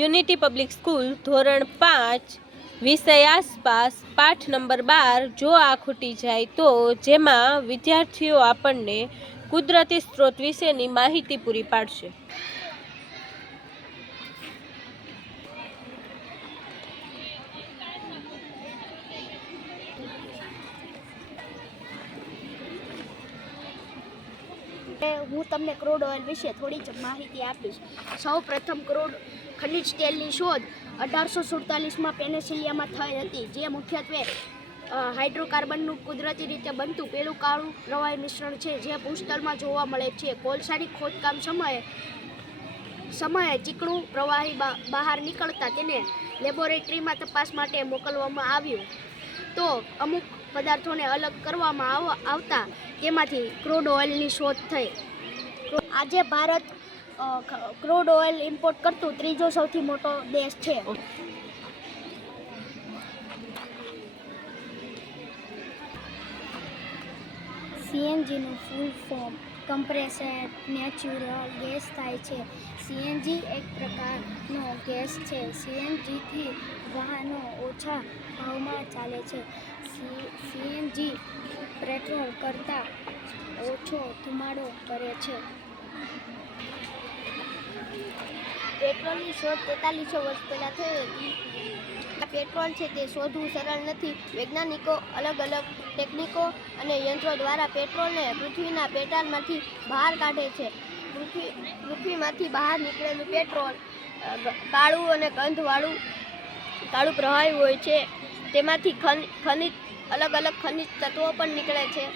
Unity public school ધોરણ 5 વિષય આસપાસ પાઠ નંબર 12 જો આ ખૂટી જાય તો, જેમાં વિદ્યાર્થીઓ આપણને કુદરતી સ્ત્રોત વિશેની માહિતી પૂરી પાડશે. હું તમને ક્રૂડ ઓઇલ વિશે થોડી જ માહિતી આપીશ. સૌ પ્રથમ ક્રૂડ ખનિજ તેલની શોધ 1847માં પેનિસિલિયામાં થઈ હતી, જે મુખ્યત્વે હાઇડ્રોકાર્બનનું કુદરતી રીતે બનતું પેલું કાળું પ્રવાહી મિશ્રણ છે, જે ભૂસ્તરમાં જોવા મળે છે. કોલસાની ખોદકામ સમયે ચીકણું પ્રવાહી બહાર નીકળતા તેને લેબોરેટરીમાં તપાસ માટે મોકલવામાં આવ્યું, તો અમુક પદાર્થોને અલગ કરવામાં આવતા તેમાંથી ક્રૂડ ઓઇલની શોધ થઈ. આજે ભારત ક્રૂડ ઓઇલ ઇમ્પોર્ટ કરતું ત્રીજો સૌથી મોટો દેશ છે. સીએનજીનું full form compressed natural gas થાય છે. સીએનજી એક પ્રકારનો ગેસ છે. સીએનજીથી વાહનો ઓછા ભાવમાં ચાલે છે. સીએનજી પેટ્રોલ કરતાં ઓછો ધુમાડો કરે છે. પેટ્રોલની શોધ 4300 વર્ષ પહેલાં થઈ હતી. પેટ્રોલ છે તે શોધવું સરળ નથી. વૈજ્ઞાનિકો અલગ અલગ ટેકનિકો અને યંત્રો દ્વારા પેટ્રોલને પૃથ્વીના પેટાળમાંથી બહાર કાઢે છે. પૃથ્વીમાંથી બહાર નીકળેલું પેટ્રોલ કાળું અને ગંધવાળું કાળું પ્રવાહી હોય છે. તેમાંથી અલગ અલગ ખનિજ તત્વો પણ નીકળે છે.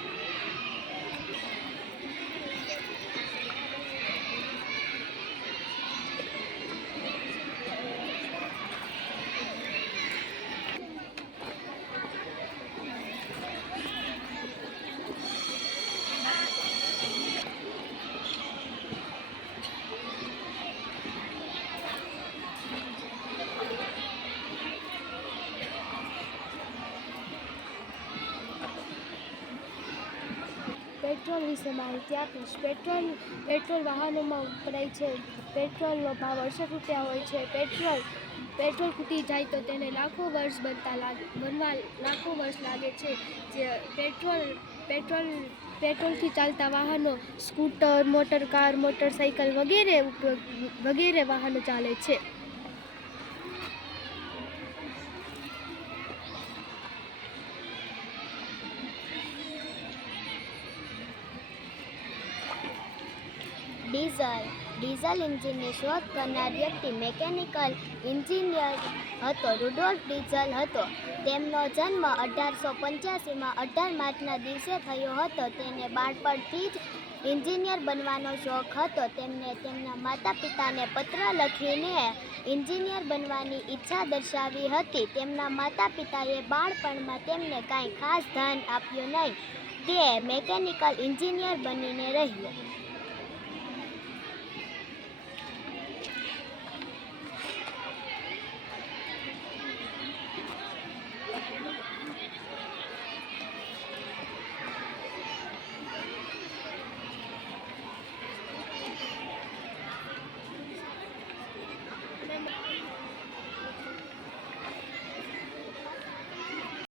પેટ્રોલ વિશે માહિતી આપીશ. પેટ્રોલ વાહનોમાં વપરાય છે. પેટ્રોલનો ભાવ 68 રૂપિયા હોય છે. પેટ્રોલ ખૂટી જાય તો તેને લાખો વર્ષ લાગે છે. જે પેટ્રોલથી ચાલતા વાહનો સ્કૂટર, મોટરકાર, મોટરસાઇકલ વગેરે વાહનો ચાલે છે. ડીઝલ એન્જિનની શોધ કરનાર વ્યક્તિ મિકેનિકલ એન્જિનિયર હતો. રુડોલ્ફ ડીઝલ હતો. તેમનો જન્મ 1885માં 18 માર્ચના દિવસે થયો હતો. તેને બાળપણથી જ એન્જિનિયર બનવાનો શોખ હતો. તેમને તેમના માતા પિતાને પત્ર લખીને એન્જિનિયર બનવાની ઈચ્છા દર્શાવી હતી. તેમના માતા પિતાએ બાળપણમાં તેમને કાંઈ ખાસ ધ્યાન આપ્યું નહીં. તે મિકેનિકલ એન્જિનિયર બનીને રહ્યો.